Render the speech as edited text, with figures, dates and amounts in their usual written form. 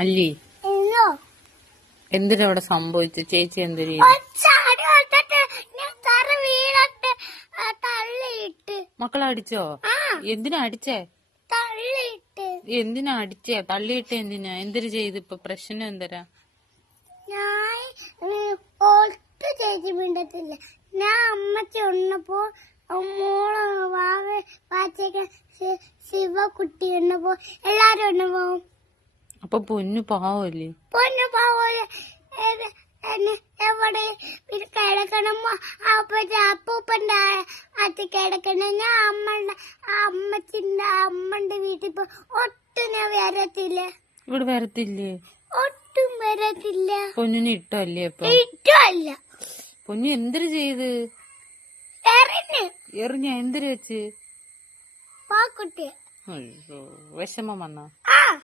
അല്ലി എന്തിനാ അവിടെ സംഭവിച്ചു? ചേച്ചി എന്തിനു മക്കളെ അടിച്ചോ? എന്തിനാ അടിച്ചേ? എന്തിനാ അടിച്ചേ? തള്ളിയിട്ട് എന്തിനാ? എന്തിനു ചെയ്ത്? ഇപ്പൊ പ്രശ്നം എന്തരാ? മിണ്ടത്തില്ല. ഞാൻ അമ്മച്ചി ഉണ്ണപ്പോ മോള് വാച്ചൊക്കെ ശിവകുട്ടി ഉണ്ണപ്പോ എല്ലാരും ഉണ്ണപ്പോ അപ്പൊ പൊന്നു പാവല്ലേ? പൊന്നു പാവല്ലേ? എവിടെ കിടക്കണമോ അപ്പൂപ്പന്റെ അത് കിടക്കണ. ഞാൻ അമ്മച്ചിന്റെ അമ്മന്റെ വീട്ടിൽ പോ ഒട്ടും ഞാൻ വരത്തില്ല. ഇവിടെ വരത്തില്ലേ? ഒട്ടും വരത്തില്ല. പൊന്നിനെ ഇട്ടല്ലേ? അപ്പൊ ഇഷ്ടമല്ല. പൊന്നു എന്തിനു ചെയ്ത്? എറിഞ്ഞ എന്തിനു വെച്ച്? പാക്കുട്ടി വിഷമം വന്നാ? ആ